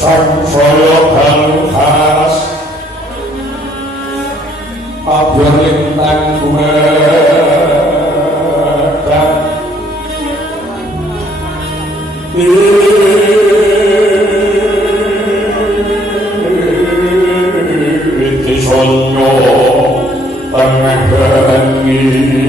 sangsaya balukas abang lintang gumedak witi sonyo tengah bengi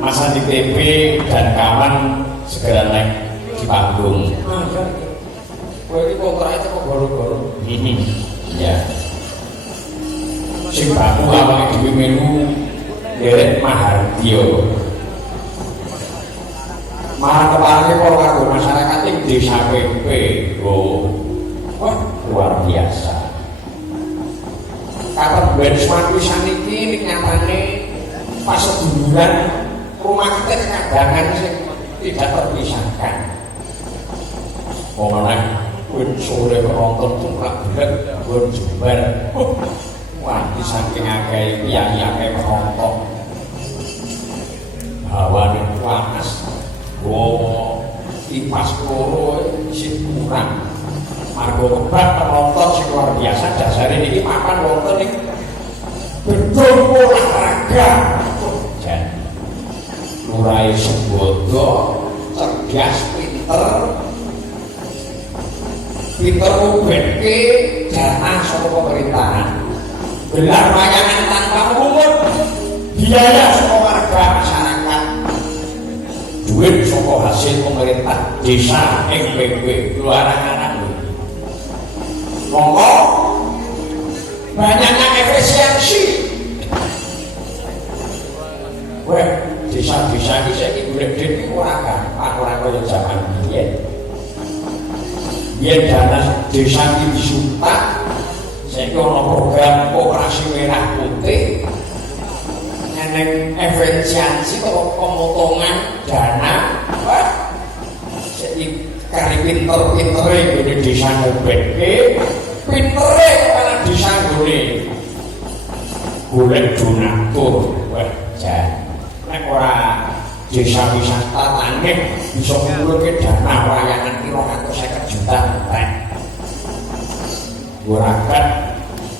Mas Andi TP dan kawan segera naik di panggung. Kowe iki kontraknya kok goro-goro. Ya. Sing baku awake dhewe melu derek Mahardyo. Malah kepalanya para warga masyarakat ing desa PP. Wah, luar biasa. Kapan ben suatu saniki ning nyatane pas seduluran rumah kita kadangan sing tidak terpisahkan. Pemenang kuwi sore penonton tuh berat gon jembar. Wah, di saking akeh yang penonton. Hawane panas. Kipas loro isih kurang. Margo kebak penonton sing luar biasa dasare niki papan wonten ing gedung olahraga. Jan Lurahe Sembodo cerdas pinter ngubetke dana saka pemerintahan. Gelar wayangan tanpa pungut biaya saka warga masyarakat. Duit saka hasil pemerintah desa ing PP luaran-aran. Monggo banyaknya efisiensi. Wah, desa-desa iki saiki golek duit ora gampang, ora kaya jaman biyen. Biyen dana desa iki disuntak, saiki ana program operasi merah putih. Neng efisiensi atau pemotongan dana, wah, saiki kari pinter-pintere ngene desa ngobetke, pintere kepala desa nggone golek donatur. Wah, jan nek ora desa wisata taneh bisa ngumpulke dana wayangan 250 juta entek. Gurakan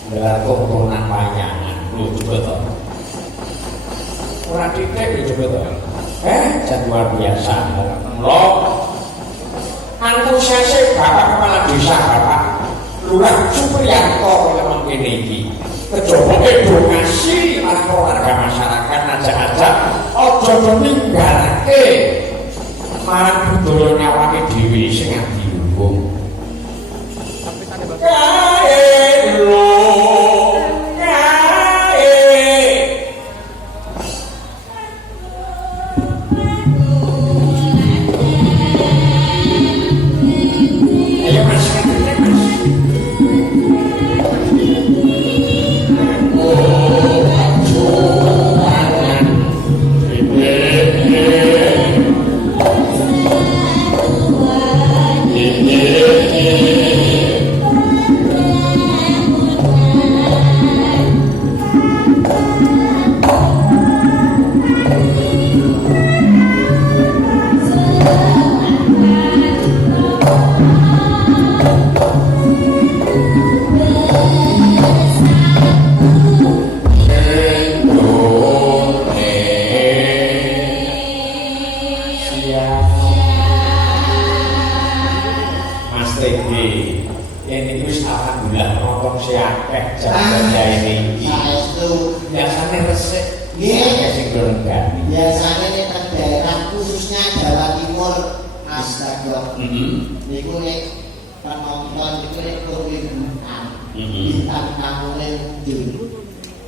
gelar tontonan wayangan lho coba to. Ora titik lho coba to. Jan luar biasa. Mula antusiase Bapak Kepala Desa Bapak Lurah Supriyanto kaya mengkene iki. Kejaba edukasi marang warga masyarakat ajak-ajak aja ninggalake marang budaya nyawake dhewe sing dihukum. Kae lho, kae. Ayo Mas, biasanya nih daerah khususnya Jawa Timur Mas Bagio niku nek penonton niku nek bintang bintang tamunen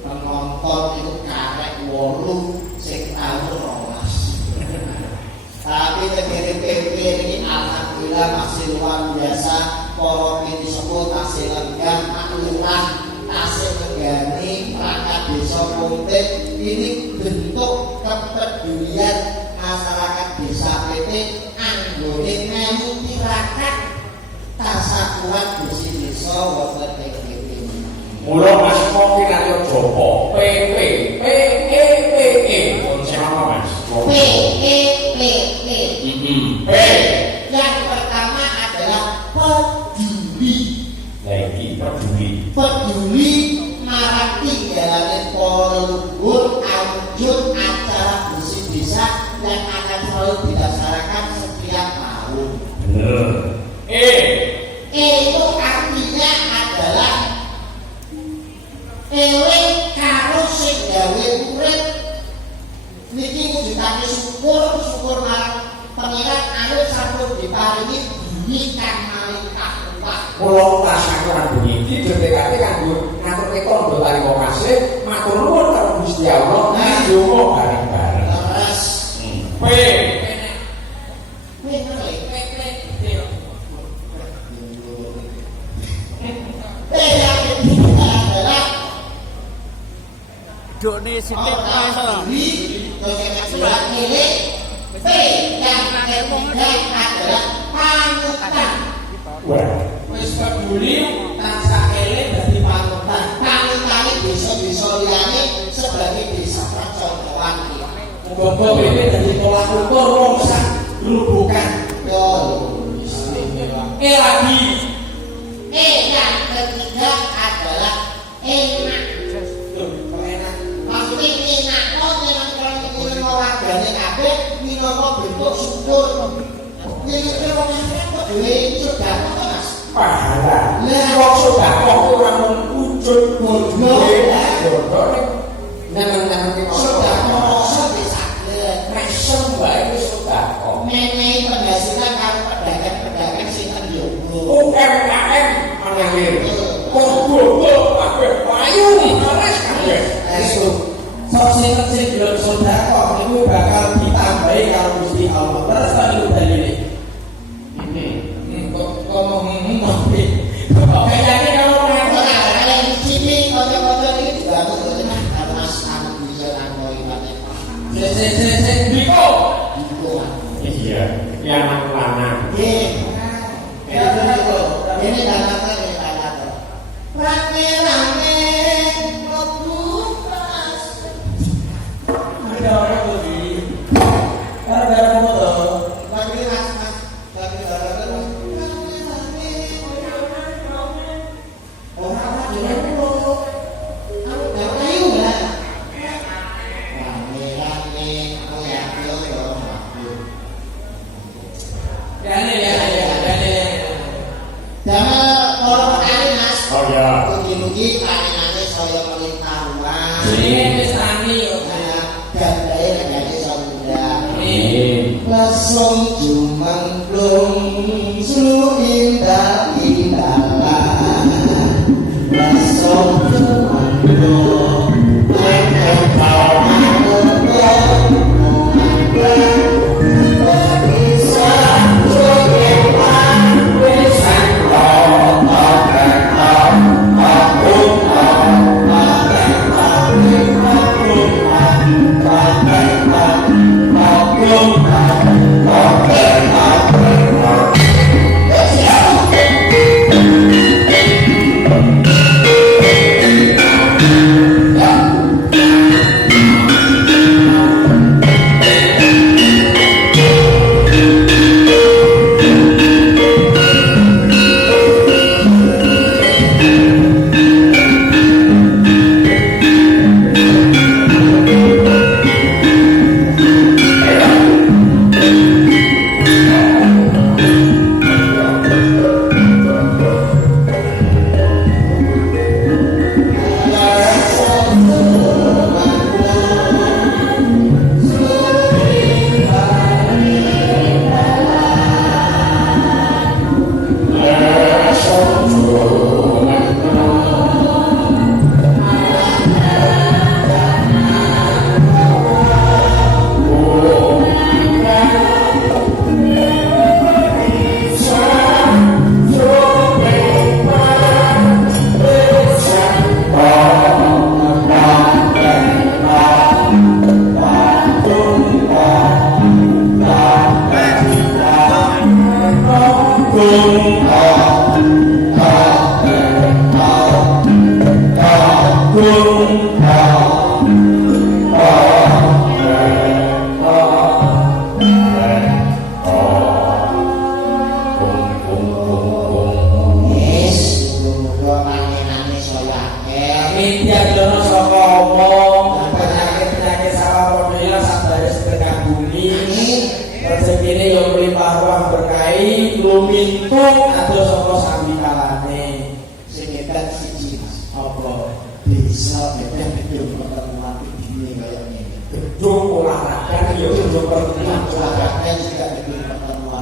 penonton itu karek 8 sing tahun 12 tapi negeri PP ini alhamdulillah masih luar biasa para disebut masih lenggah maklumah tasik megani perangkat desa Pontet ini bentuk kepedulian masyarakat desa PT anggone melu tirakat tasakuran desa wonten ing PT. Mula Mas kok kira-kira Jopo PP konsep apa Mas? P. Yang pertama adalah peduli. Lagi Peduli marang tinggalane para leluhur anjur acara bersih desa yang akan selalu dilaksanakan setiap tahun. bener. Itu artinya adalah eling karo sing gawe urip niki diparingi bumi kang maling kakuwat. Kula tasakuran puniki detekake kanggo ngaturke tondo paring kasih matur nuwun karo Gusti Allah ndonga bareng-bareng. Terus P yang ketiga adalah Doni Sintik Maestra. P yang ketiga adalah panutan. Wah, Wis peduli tansah eling dadi panutan. Panutan desa-desa liyane sebagai desa percontohan. Muga-muga ini dadi tolak ukur wong sak grubukan. Yo, Lagi yang ketiga adalah enak. enak. Maksudnya enak, memang kalau ini warganya kabeh minangka bentuk syukur. Nyelipir wong akeh kok dhewe iki sudah Mas. pahala. Wong sedekah ora mung wujud bodho. Nang-nang Sudah merasa bisa mesem wae wis sedekah. menehi penghasilan karo pedagang-pedagang sing ten yoga. UMKM menangir. Kodho kabeh payung terus kabeh. Itu sok sing gelem sedekah niku bakal ditambahi karo Gusti Allah. Terus tak niku dalile. Ngomong tapi kayaknya kalau Ora ada yang sini kocok-kocok iki dibangun boten karo Mas Anu bisa nanggo ibate. sing biko. Iya, yang lanang. Ini dana-dana. Rame-rame ngebukas. Ada orang lebih. Gara-gara foto. Lagi Mas. Lagi gara-gara Mas. Rame-rame. Orang dulu. Aku enggak tahu lah. Rame-rame koyak yo. Damel kalau kali Mas. Oh ya. Mugi-mugi panjenengane saya perintahuan. Jenenge wis tani yo. Gandae regane samudra. Amin. Langsung jumangklung seluruh indah-indahan. Langsung jumangklung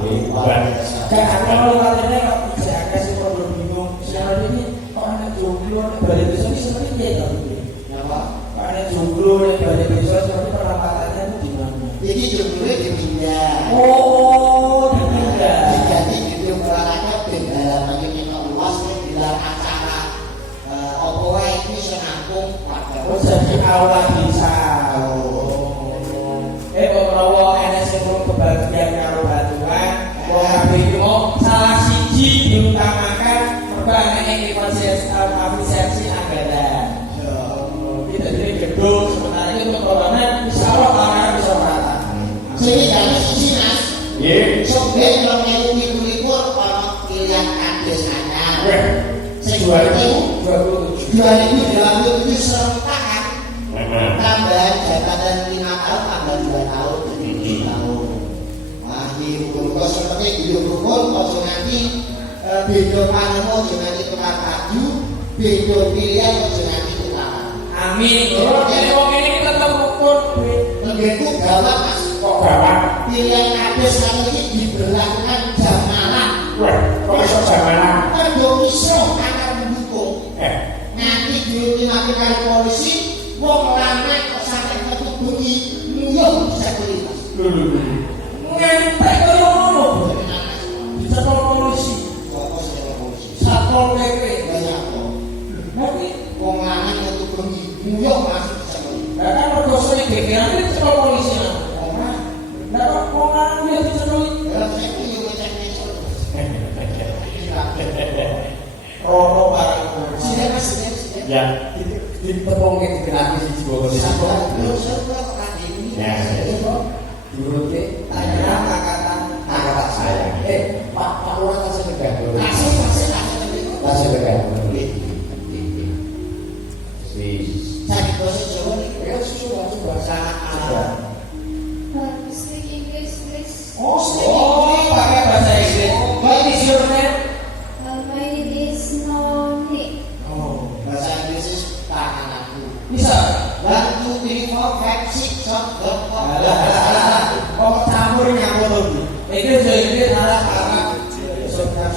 hebat. Gak ada lewatnya kok bisa kasih problem bingung. Sekarang ini kok anak jomblo balik besok ini seperti dia tapi Ya Pak. kok anak jomblo balik besok seperti perapatannya itu di mana? Jadi jomblonya dipindah. Oh, dipindah. Jadi video olahraga pendalamannya kita luas bilang acara apa wae iki iso nampung warga. Oh, jadi awal bisa. Beberapa NSM kebagian karo bantuan, wong salah siji diutamakan mergo nek efisiensi anggaran. Kita jadi gedung sementara itu untuk bangunan insya Allah orang bisa merata. Jadi dari sisi Mas, Nggih. sobek kalau yang likur ono pilihan kades anyar. Weh, Sing 2027 2027 serentak kan. heeh. Tambahan jabatan 5 tahun tambah 2 tahun jadi 7 tahun. Wah, ini hukum seperti hidup rukun, ojo nanti beda panemu, ojo nanti tukar baju, beda pilihan, ojo nanti tukaran. Amin. Jadi wong ini tetap rukun. Lebihku gawat Mas, Kok gawat? pilihan kades kali ini diberlakukan jam malam. Weh, kok iso jamanan? Kado iso akan mendukung. Nanti diultimatum kali polisi, wong lanang kok sampai metu bengi nguyuh bisa kulitas. Ngentek kaya ngono. Dicekel polisi. Apa sih polisi? Satpol PP. Banyak kok. Tapi Wong lanang metu bengi nguyuh masuk bisa kulitas. lah kan mergo sering gegeran iki dicekel polisi. Lah kok wong lanang ya dicekel. Ya saya kuyu ngecek mesor. Rono barang polisi. Sini Mas, sini. Ya. Ditepongke dikenaki siji bawah Sabar, lu serba pekan ini. Ya. Diurutke tanya angkatan saya. Pak Lurah kasih tegak. Kasih. Kasih tegak. Saya di bahasa Jawa nih. Ya coba Sangat ada. Speak English, please. Oh, pakai bahasa Inggris. What is your name? My name is Noni. Oh, Bahasa Inggris tangan aku. bisa. 1, 2, 3, 4, 5, 6, 7, 8. Alah. Kok campur nyambut tuh? Ini jadi Arab. Sobat